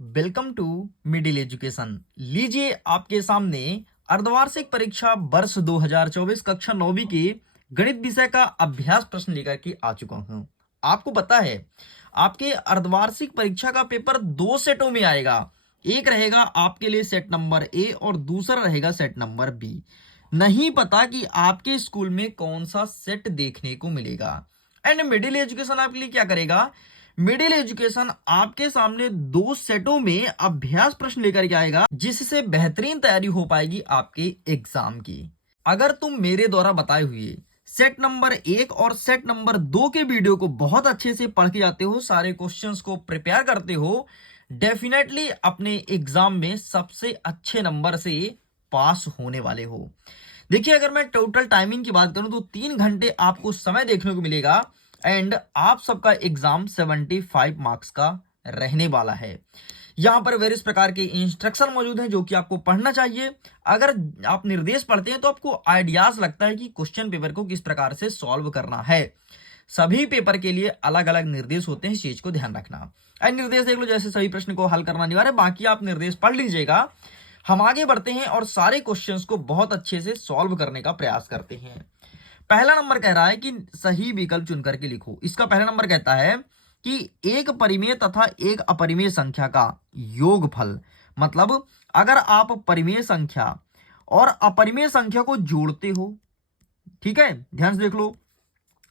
Welcome to middle education. लीजिए आपके सामने अर्धवार्षिक परीक्षा वर्ष 2024 कक्षा 9वीं के गणित विषय का अभ्यास प्रश्न लेकर के आ चुका हूं। आपको पता है आपके अर्धवार्षिक परीक्षा का पेपर दो सेटों में आएगा। एक रहेगा आपके लिए सेट नंबर ए और दूसरा रहेगा सेट नंबर बी। नहीं पता कि आपके स्कूल में कौन सा सेट देखने को मिलेगा। एंड मिडिल एजुकेशन आपके लिए क्या करेगा, मिडिल एजुकेशन आपके सामने दो सेटों में अभ्यास प्रश्न लेकर के आएगा, जिससे बेहतरीन तैयारी हो पाएगी आपके एग्जाम की। अगर तुम मेरे द्वारा बताए हुए सेट नंबर 1 और सेट नंबर 2 के वीडियो को बहुत अच्छे से पढ़ के जाते हो, सारे क्वेश्चंस को प्रिपेयर करते हो, डेफिनेटली अपने एग्जाम में सबसे अच्छे नंबर से पास होने वाले हो। देखिए, अगर मैं टोटल टाइमिंग की बात करूं तो 3 घंटे आपको समय देखने को मिलेगा एंड आप सबका एग्जाम 75 मार्क्स का रहने वाला है। यहां पर वेरियस प्रकार के इंस्ट्रक्शन मौजूद हैं जो कि आपको पढ़ना चाहिए। अगर आप निर्देश पढ़ते हैं तो आपको आइडियाज लगता है कि क्वेश्चन पेपर को किस प्रकार से सॉल्व करना है। सभी पेपर के लिए अलग अलग निर्देश होते हैं, इस चीज को ध्यान रखना। एंड निर्देश देख लो, जैसे सभी प्रश्न को हल करना अनिवार्य है, बाकी आप निर्देश पढ़ लीजिएगा। हम आगे बढ़ते हैं और सारे क्वेश्चंस को बहुत अच्छे से सॉल्व करने का प्रयास करते हैं। पहला नंबर कह रहा है कि सही विकल्प चुन करके लिखो। इसका पहला नंबर कहता है कि एक परिमेय तथा एक अपरिमेय संख्या का योगफल, मतलब अगर आप परिमेय संख्या और अपरिमेय संख्या को जोड़ते हो, ठीक है, ध्यान से देख लो,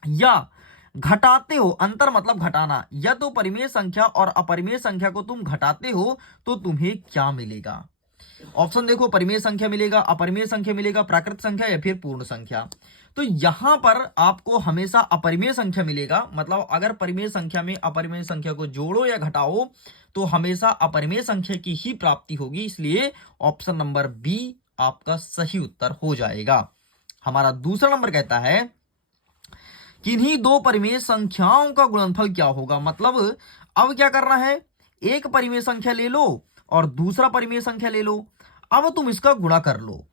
या घटाते हो, अंतर मतलब घटाना, या तो परिमेय संख्या और अपरिमेय संख्या को तुम घटाते हो तो तुम्हें क्या मिलेगा। ऑप्शन देखो, परिमेय संख्या मिलेगा, अपरिमेय संख्या मिलेगा, प्राकृत संख्या या फिर पूर्ण संख्या। तो यहां पर आपको हमेशा अपरिमेय संख्या मिलेगा, मतलब अगर परिमेय संख्या में अपरिमेय संख्या को जोड़ो या घटाओ तो हमेशा अपरिमेय संख्या की ही प्राप्ति होगी। इसलिए ऑप्शन नंबर बी आपका सही उत्तर हो जाएगा। हमारा दूसरा नंबर कहता है किन्हीं दो परिमेय संख्याओं का गुणनफल क्या होगा। मतलब अब क्या करना है, एक परिमेय संख्या ले लो और दूसरा परिमेय संख्या ले लो, अब तुम इसका गुणा कर लो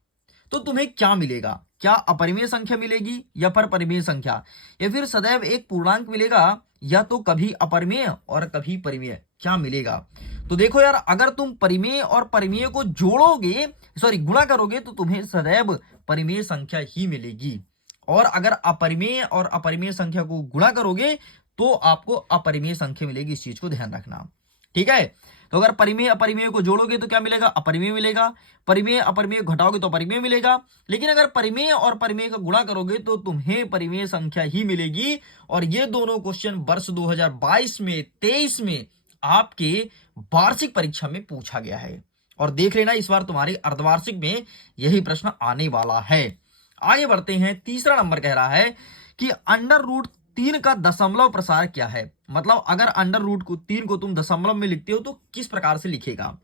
तो तुम्हें क्या मिलेगा। क्या अपरिमेय संख्या मिलेगी या फिर परिमेय संख्या, या फिर सदैव एक पूर्णांक मिलेगा, या तो कभी अपरिमेय और कभी परिमेय, क्या मिलेगा। तो देखो यार, अगर तुम परिमेय और परिमेय को जोड़ोगे, गुणा करोगे तो तुम्हें सदैव परिमेय संख्या ही मिलेगी, और अगर अपरिमेय और अपरिमेय संख्या को गुणा करोगे तो आपको अपरिमेय संख्या मिलेगी। इस चीज को ध्यान रखना, ठीक है। तो अगर परिमेय अपरिमेय को जोड़ोगे तो क्या मिलेगा, अपरिमेय मिलेगा। परिमेय अपरिमेय घटाओगे तो परिमेय मिलेगा। लेकिन अगर परिमेय और परिमेय का गुणा करोगे तो तुम्हें परिमेय संख्या ही मिलेगी। और ये दोनों क्वेश्चन वर्ष 2022 में 23 में आपके वार्षिक परीक्षा में पूछा गया है, और देख लेना इस बार तुम्हारी अर्धवार्षिक में यही प्रश्न आने वाला है। आगे बढ़ते हैं। तीसरा नंबर कह रहा है कि अंडर रूट 3 का दशमलव प्रसार क्या है। मतलब अगर अंडर रूट को 3 को तुम दशमलव में लिखते हो तो किस प्रकार से लिखेगा,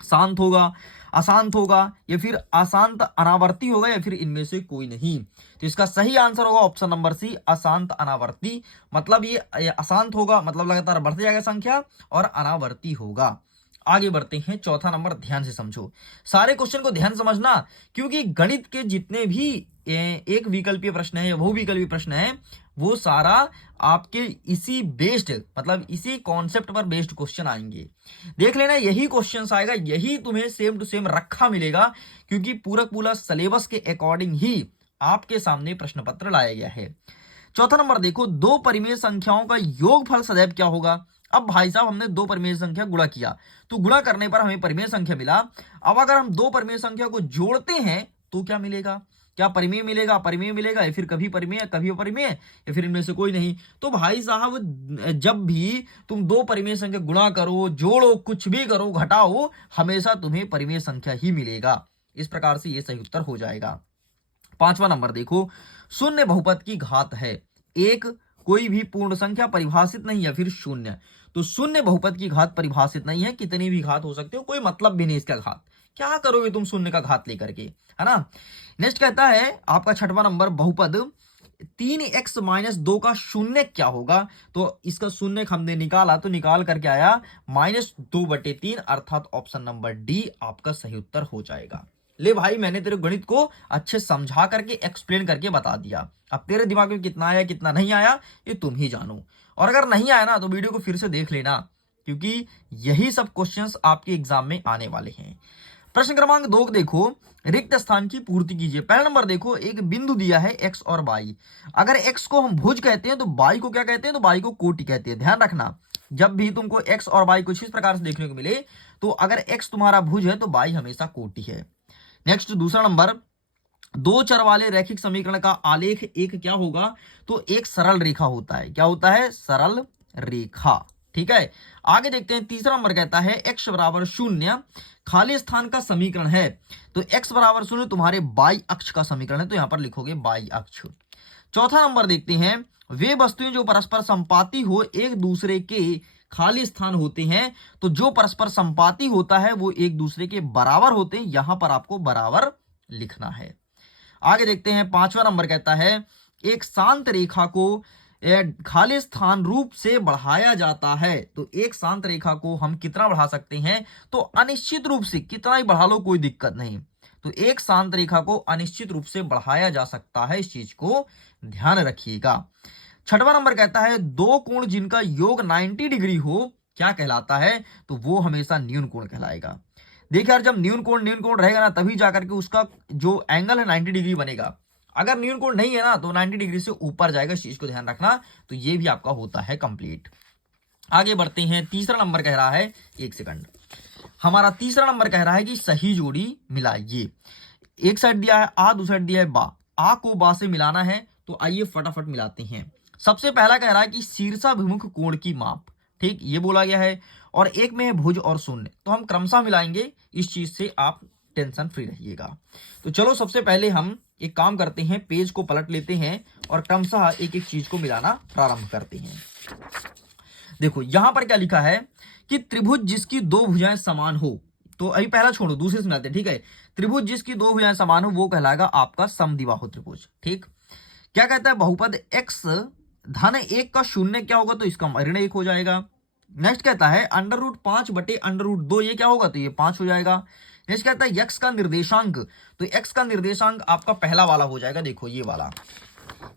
शांत होगा, अशांत होगा, या फिर अशांत अनावर्ती होगा, या फिर इनमें से कोई नहीं। तो इसका सही आंसर होगा ऑप्शन नंबर सी, अशांत अनावर्ती। मतलब ये अशांत होगा, मतलब लगातार बढ़ते जाएगा संख्या, और अनावर्ती होगा। आगे बढ़ते हैं। चौथा नंबर ध्यान से समझो, सारे क्वेश्चन को ध्यान समझना, क्योंकि गणित के जितने भी एक विकल्पीय प्रश्न है या बहुविकल्पीय प्रश्न है वो सारा आपके इसी बेस्ड, मतलब इसी कॉन्सेप्ट पर बेस्ड क्वेश्चन आएंगे। देख लेना, यही क्वेश्चन आएगा, यही तुम्हें सेम टू सेम रखा मिलेगा, क्योंकि पूरा सिलेबस के अकॉर्डिंग ही आपके सामने प्रश्न पत्र लाया गया है। चौथा नंबर देखो, दो परिमेय संख्याओं का योगफल सदैव क्या होगा। अब भाई साहब, हमने दो परिमेय संख्या गुणा किया तो गुणा करने पर हमें परिमेय संख्या मिला। अब अगर हम दो परिमेय संख्या को जोड़ते हैं तो क्या मिलेगा, क्या परिमेय मिलेगा, अपरिमेय मिलेगा, या फिर कभी परिमेय कभी अपरिमेय, या फिर इनमें से कोई नहीं। तो भाई साहब, जब भी तुम दो परिमेय संख्या गुणा करो, जोड़ो, कुछ भी करो, घटाओ, हमेशा तुम्हें परिमेय संख्या ही मिलेगा। इस प्रकार से यह सही उत्तर हो जाएगा। पांचवा नंबर देखो, शून्य बहुपद की घात है एक, कोई भी पूर्ण संख्या परिभाषित नहीं, या फिर शून्य। तो शून्य बहुपद की घात परिभाषित नहीं है, कितनी भी घात हो सकती हो, कोई मतलब भी नहीं इसका घात। क्या करोगे तुम शून्य का घात लेकर के, है ना। नेक्स्ट कहता है आपका छठवां नंबर, बहुपद 3x-2 का शून्य क्या होगा। तो इसका शून्य हमने निकाला, तो निकाल करके आया -2/3, अर्थात ऑप्शन नंबर डी आपका सही उत्तर हो जाएगा। ले भाई, मैंने तेरे गणित को अच्छे समझा करके एक्सप्लेन करके बता दिया। अब तेरे दिमाग में कितना आया कितना नहीं आया ये तुम ही जानो। और अगर नहीं आया ना तो वीडियो को फिर से देख लेना, क्योंकि यही सब क्वेश्चंस आपके एग्जाम में आने वाले हैं। प्रश्न क्रमांक 2 देखो, रिक्त स्थान की पूर्ति कीजिए। पहला नंबर देखो, एक बिंदु दिया है x और y। अगर x को हम भुज कहते हैं तो y को क्या कहते हैं, तो y को कोटि कहते हैं। ध्यान रखना, जब भी तुमको x और y कुछ इस प्रकार से देखने को मिले तो अगर x तुम्हारा भुज है तो y हमेशा कोटि है। नेक्स्ट दूसरा नंबर, दो चर वाले रैखिक समीकरण का आलेख एक क्या होगा, तो एक सरल रेखा होता है। क्या होता है, सरल रेखा। ठीक है, आगे देखते हैं। तीसरा नंबर कहता है x बराबर 0 खाली स्थान का समीकरण है। तो x बराबर 0 तुम्हारे बाई अक्ष का समीकरण है, तो यहां पर लिखोगे बाई अक्ष। चौथा नंबर देखते हैं, वे वस्तुएं जो परस्पर संपाती हो एक दूसरे के खाली स्थान होते हैं। तो जो परस्पर संपाती होता है वो एक दूसरे के बराबर होते हैं, यहां पर आपको बराबर लिखना है। आगे देखते हैं। पांचवा नंबर कहता है, एक शांत रेखा को खाली स्थान रूप से बढ़ाया जाता है। तो एक शांत रेखा को हम कितना बढ़ा सकते हैं, तो अनिश्चित रूप से, कितना ही बढ़ा लो कोई दिक्कत नहीं। तो एक शांत रेखा को अनिश्चित रूप से बढ़ाया जा सकता है, इस चीज को ध्यान रखिएगा। छठवां नंबर कहता है, दो कोण जिनका योग 90 डिग्री हो क्या कहलाता है, तो वो हमेशा न्यून कोण कहलाएगा। देखिए यार, जब न्यून कोण रहेगा ना, तभी जाकर के उसका जो एंगल है 90 डिग्री बनेगा। अगर न्यून कोण नहीं है ना तो 90 डिग्री से ऊपर जाएगा, इस चीज को ध्यान रखना। तो ये भी आपका होता है कंप्लीट। आगे बढ़ते हैं। तीसरा नंबर कह रहा है, एक सेकंड, हमारा तीसरा नंबर कह रहा है कि सही जोड़ी मिलाइए। एक साइड दिया है आ, दूसरी साइड दिया है बा। आ को बा से मिलाना है, तो आइए फटाफट मिलाते हैं। सबसे पहला कह रहा है कि शीर्षाभिमुख कोण की माप, ठीक, ये बोला गया है। और एक में है भुज और शून्य, तो हम क्रमशः मिलाएंगे, इस चीज से आप टेंशन फ्री रहिएगा। तो चलो सबसे पहले हम एक काम करते हैं, पेज को पलट लेते हैं और क्रमशः एक एक चीज को मिलाना प्रारंभ करते हैं। देखो यहां पर क्या लिखा है कि त्रिभुज जिसकी दो भुजाएं समान हो। तो अभी पहला छोड़ो, दूसरे से मिलाते हैं। ठीक है, त्रिभुज जिसकी दो भुजाएं समान हो वो कहलाएगा आपका समद्विबाहु त्रिभुज। ठीक, क्या कहता है, बहुपद x धन 1 का शून्य क्या होगा, तो इसका ऋण 1 हो जाएगा। नेक्स्ट कहता है √5/√2, ये क्या होगा, तो ये 5 हो जाएगा। नेक्स्ट कहता है x का निर्देशांक, तो x का निर्देशांक आपका पहला वाला हो जाएगा, देखो ये वाला,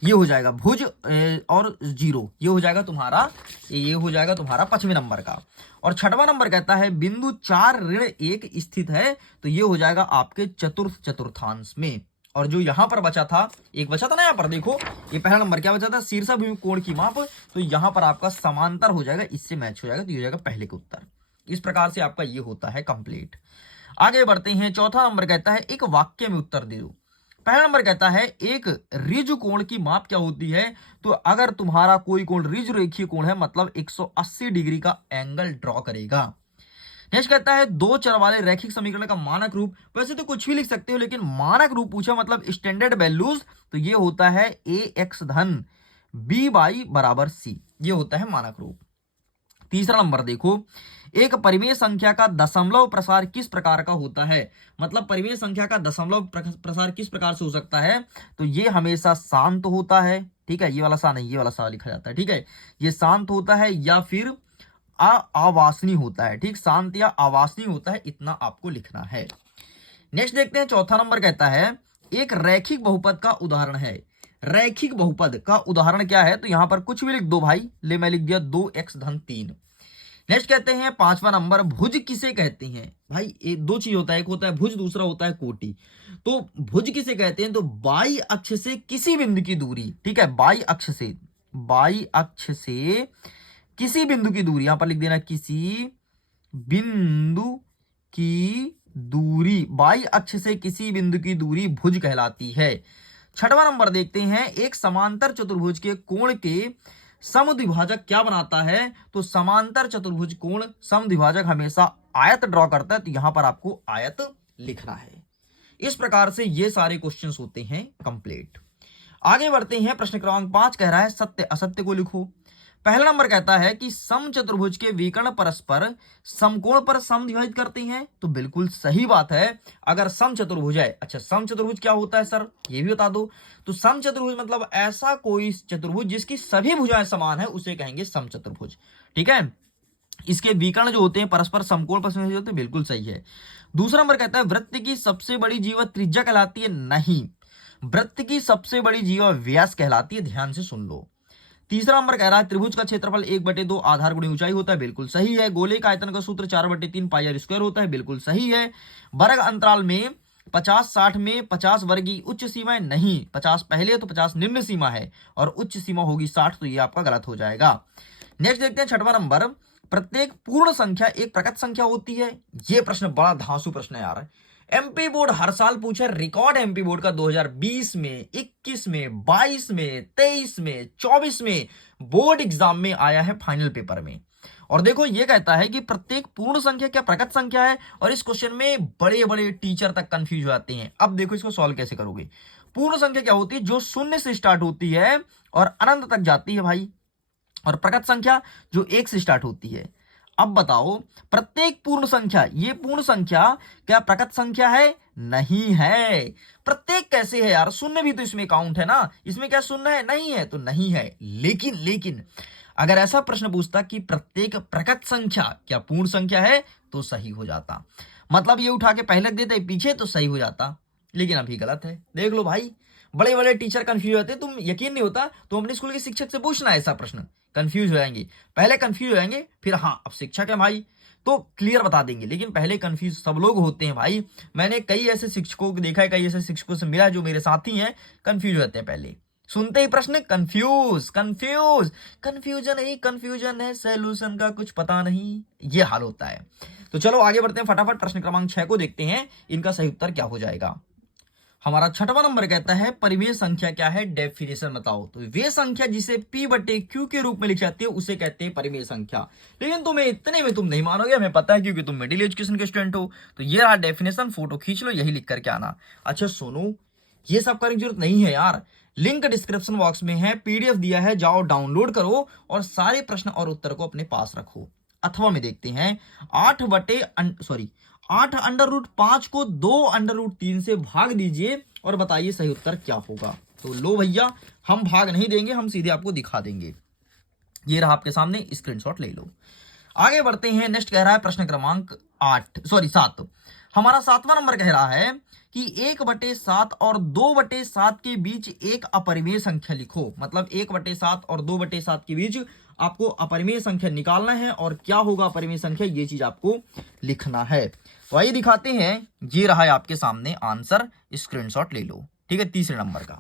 ये हो जाएगा भुज और 0, ये हो जाएगा तुम्हारा, ये हो जाएगा तुम्हारा 5वें नंबर का। और छठवां नंबर कहता है बिंदु 4-1 स्थित है, तो ये हो जाएगा आपके चतुर्थांश में। और जो यहां पर बचा था, एक बचा था ना यहाँ पर, देखो ये पहला नंबर क्या बचा था, शीर्षाभिमुख कोण की माप, तो यहां पर आपका समांतर हो जाएगा, इससे मैच हो जाएगा, तो ये हो जाएगा पहले का उत्तर। इस प्रकार से आपका ये होता है कंप्लीट। आगे बढ़ते हैं। चौथा नंबर कहता है एक वाक्य में उत्तर दे दो। पहला नंबर कहता है एक ऋजु कोण की माप क्या होती है, तो अगर तुम्हारा कोई कोण ऋजु रेखीय कोण है मतलब 180 डिग्री का एंगल ड्रॉ करेगा। नेक्स्ट कहता है दो चर वाले रैखिक समीकरण का मानक रूप, वैसे तो कुछ भी लिख सकते हो लेकिन मानक रूप पूछा मतलब स्टैंडर्ड वैल्यूज, तो ये होता है ax धन by बराबर c, ये होता है मानक रूप। तीसरा नंबर देखो, एक परिमेय संख्या का दशमलव प्रसार किस प्रकार का होता है, मतलब परिमेय संख्या का दशमलव प्रसार किस प्रकार से हो सकता है, तो ये हमेशा शांत होता है। ठीक है, ये वाला सा नहीं, ये वाला सा लिखा जाता है। ठीक है, ये शांत होता है या फिर आवासनीय होता है। ठीक, शांत या आवासनीय होता है, इतना आपको लिखना है। नेक्स्ट देखते हैं। चौथा नंबर कहता है एक रैखिक बहुपद का उदाहरण है। रैखिक बहुपद का उदाहरण क्या है, तो यहां पर कुछ भी लिख दो भाई, ले मैं लिख दिया 2x धन 3। नेक्स्ट कहते हैं पांचवा नंबर, भुज किसे कहते हैं। भाई एक दो चीज होता है, एक होता है भुज, दूसरा होता है कोटि। तो भुज किसे कहते हैं, तो बाई अक्ष से किसी बिंदु की दूरी। ठीक है, बाई अक्ष से किसी बिंदु की दूरी, यहां पर लिख देना किसी बिंदु की दूरी, बाई अक्ष से किसी बिंदु की दूरी भुज कहलाती है। छठवां नंबर देखते हैं, एक समांतर चतुर्भुज के कोण के समद्विभाजक क्या बनाता है, तो समांतर चतुर्भुज कोण समद्विभाजक हमेशा आयत ड्रॉ करता है, तो यहां पर आपको आयत लिखना है। इस प्रकार से ये सारे क्वेश्चंस होते हैं कंप्लीट। आगे बढ़ते हैं। प्रश्न क्रमांक 5 कह रहा है सत्य असत्य को लिखो। पहला नंबर कहता है कि समचतुर्भुज के विकर्ण परस्पर समकोण पर समद्विभाजित करते हैं, तो बिल्कुल सही बात है। अगर समचतुर्भुज है, अच्छा समचतुर्भुज क्या होता है सर, ये भी बता दो। तो समचतुर्भुज मतलब ऐसा कोई चतुर्भुज जिसकी सभी भुजाएं समान है, उसे कहेंगे समचतुर्भुज। ठीक है, इसके विकर्ण जो होते हैं परस्पर समकोण पर समद्विभाजित होते हैं, बिल्कुल सही है। दूसरा नंबर कहता है वृत्त की सबसे बड़ी जीवा त्रिज्या कहलाती है, नहीं, वृत्त की सबसे बड़ी जीवा व्यास कहलाती है, ध्यान से सुन लो। तीसरा नंबर कह रहा है त्रिभुज का क्षेत्रफल 1/2 आधार गुणी ऊंचाई होता है, बिल्कुल सही है। गोले का आयतन का सूत्र 4/3 पाई आर स्क्वायर होता है, बिल्कुल सही है। वर्ग अंतराल में 50-60 में 50 वर्गीय उच्च सीमा है, नहीं, 50 पहले तो 50 निम्न सीमा है और उच्च सीमा होगी 60, तो ये आपका गलत हो जाएगा। नेक्स्ट देखते हैं छठवां नंबर, प्रत्येक पूर्ण संख्या एक प्रकट संख्या होती है। ये प्रश्न बड़ा धांसू प्रश्न है यार। एमपी बोर्ड हर साल पूछे, रिकॉर्ड एमपी बोर्ड का 2020 में, 21 में, 22 में, 23 में, 24 में बोर्ड एग्जाम में आया है फाइनल पेपर में। और देखो ये कहता है कि प्रत्येक पूर्ण संख्या क्या प्रकट संख्या है, और इस क्वेश्चन में बड़े बड़े टीचर तक कंफ्यूज हो जाते हैं। अब देखो इसको सॉल्व कैसे करोगे। पूर्ण संख्या क्या होती है, जो शून्य से स्टार्ट होती है और अनंत तक जाती है भाई, और प्रकट संख्या जो 1 से स्टार्ट होती है। अब बताओ प्रत्येक पूर्ण संख्या, ये पूर्ण संख्या क्या प्रकट संख्या है? नहीं है। प्रत्येक कैसे है यार, शून्य भी तो इसमें काउंट है ना, इसमें क्या शून्य है? नहीं है, तो नहीं है। लेकिन अगर ऐसा प्रश्न पूछता कि प्रत्येक प्रकट संख्या क्या पूर्ण संख्या है, तो सही हो जाता। मतलब ये उठा के पहले देते पीछे तो सही हो जाता, लेकिन अभी गलत है। देख लो भाई, बड़े बड़े टीचर कंफ्यूज होते हैं। तुम यकीन नहीं होता तो अपने स्कूल के शिक्षक से पूछना ऐसा प्रश्न, कंफ्यूज हो जाएंगे। पहले कंफ्यूज हो जाएंगे, फिर हाँ अब शिक्षक है भाई तो क्लियर बता देंगे, लेकिन पहले कंफ्यूज सब लोग होते हैं भाई। मैंने कई ऐसे शिक्षकों को देखा है, कई ऐसे शिक्षकों से मिला जो मेरे साथी हैं, कंफ्यूज होते हैं पहले सुनते ही प्रश्न, कंफ्यूजन ही कंफ्यूजन है, सॉल्यूशन का कुछ पता नहीं, ये हाल होता है। तो चलो आगे बढ़ते हैं फटाफट, प्रश्न क्रमांक 6 को देखते हैं, इनका सही उत्तर क्या हो जाएगा। हमारा छठवां नंबर कहता है परिमेय संख्या क्या है, डेफिनेशन बताओ। तो वे संख्या जिसे P/Q के रूप में लिखी जाती है उसे कहते हैं परिमेय संख्या। लेकिन तुम्हें इतने में तुम नहीं मानोगे, हमें पता है क्योंकि तुम मिडिल एजुकेशन के स्टूडेंट हो। तो ये रहा डेफिनेशन, फोटो खींच लो, यही लिख करके आना। अच्छा सुनो, ये सब करने की जरूरत नहीं है यार, लिंक डिस्क्रिप्शन बॉक्स में है, PDF दिया है, जाओ डाउनलोड करो और सारे प्रश्न और उत्तर को अपने पास रखो। अथवा में देखते हैं 8/5 को 2/3 से भाग दीजिए और बताइए सही उत्तर क्या होगा। तो लो भैया, हम भाग नहीं देंगे, हम सीधे आपको दिखा देंगे। ये रहा आपके सामने, स्क्रीनशॉट ले लो। आगे बढ़ते हैं, नेक्स्ट कह रहा है प्रश्न क्रमांक 7। हमारा 7वां नंबर कह रहा है कि 1/7 और 2/7 के बीच एक अपरिमेय संख्या लिखो। मतलब 1/7 और 2/7 के बीच आपको अपरिमेय संख्या निकालना है, और क्या होगा अपरिमेय संख्या, ये चीज आपको लिखना है। तो आइए दिखाते हैं, ये रहा है आपके सामने आंसर, स्क्रीनशॉट ले लो। ठीक है, तीसरे नंबर का।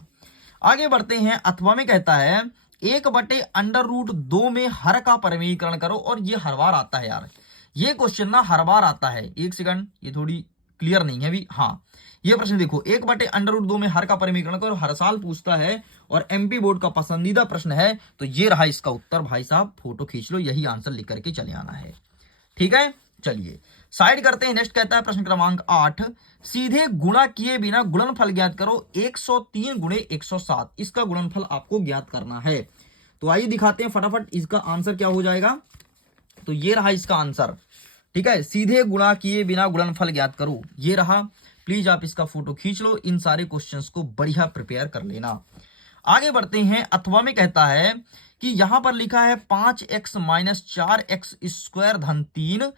आगे बढ़ते हैं, अथवा में कहता है 1/√2 में हर का परिमेयीकरण करो, और ये हर बार आता है यार, ये क्वेश्चन ना हर बार आता है। एक सेकंड, ये थोड़ी क्लियर नहीं है अभी। हाँ, ये प्रश्न देखो, 1/√2 में हर का परिमेयीकरण करो, हर साल पूछता है और MP बोर्ड का पसंदीदा प्रश्न है। तो ये रहा इसका उत्तर भाई साहब, फोटो खींच लो, यही आंसर लिख करके चले आना है। ठीक है, चलिए साइड करते हैं। नेक्स्ट कहता है प्रश्न क्रमांक 8, सीधे गुणा किए बिना गुणनफल ज्ञात करो। 103 गुणे 107, इसका गुणनफल आपको ज्ञात करना है। तो आइए दिखाते हैं फटाफट, इसका आंसर क्या हो जाएगा। तो ये रहा इसका आंसर। ठीक है, सीधे गुणा किए बिना गुणनफल ज्ञात करो, ये रहा। प्लीज आप इसका फोटो खींच लो, इन सारे क्वेश्चंस को बढ़िया प्रिपेयर कर लेना। आगे बढ़ते हैं, अथवा में कहता है कि यहां पर लिखा है 5x - 4x² धन 3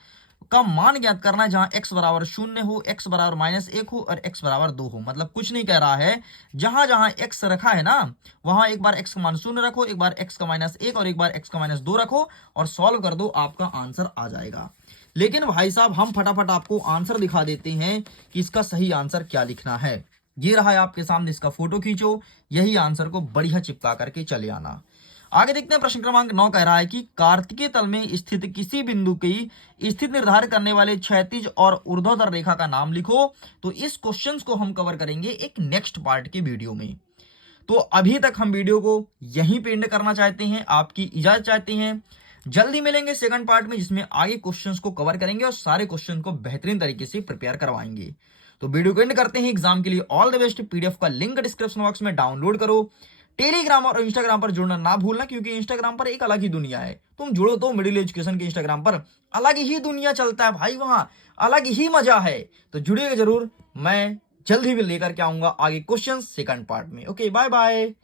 का मान ज्ञात करना है, जहां x बराबर 0 हो, x बराबर -1 हो और x बराबर 2 हो। मतलब कुछ नहीं कह रहा है, जहां जहां x रखा है ना, वहां एक बार x का मान 0 रखो, एक बार x का -1 और एक बार x का -2 रखो और सॉल्व कर दो, आपका आंसर आ जाएगा। लेकिन भाई साहब हम फटाफट आपको आंसर दिखा देते हैं कि इसका सही आंसर क्या लिखना है। ये रहा है आपके सामने, इसका फोटो खींचो, यही आंसर को बढ़िया चिपका करके चले आना। आगे देखते हैं, प्रश्न क्रमांक 9 कह रहा है कि कार्तिकीय तल में स्थित किसी बिंदु की स्थिति निर्धारित करने वाले क्षैतिज और ऊर्ध्वाधर रेखा का नाम लिखो। तो इस क्वेश्चन को हम कवर करेंगे एक नेक्स्ट पार्ट के वीडियो में। तो अभी तक हम वीडियो को यहीं पे एंड करना चाहते हैं, आपकी इजाजत चाहते हैं। जल्दी मिलेंगे सेकंड पार्ट में, जिसमें आगे क्वेश्चंस को कवर करेंगे और सारे क्वेश्चन को बेहतरीन तरीके से प्रिपेयर करवाएंगे। तो वीडियो को एंड करते हैं, एग्जाम के लिए ऑल द बेस्ट। PDF का लिंक डिस्क्रिप्शन बॉक्स में डाउनलोड करो। टेलीग्राम और इंस्टाग्राम पर जुड़ना ना भूलना, क्योंकि इंस्टाग्राम पर एक अलग ही दुनिया है। तुम जुड़ो तो मिडिल एजुकेशन के इंस्टाग्राम पर अलग ही दुनिया चलता है भाई, वहां अलग ही मजा है। तो जुड़िएगा जरूर, मैं जल्द ही लेकर के आऊंगा आगे क्वेश्चन सेकंड पार्ट में। Okay, bye bye.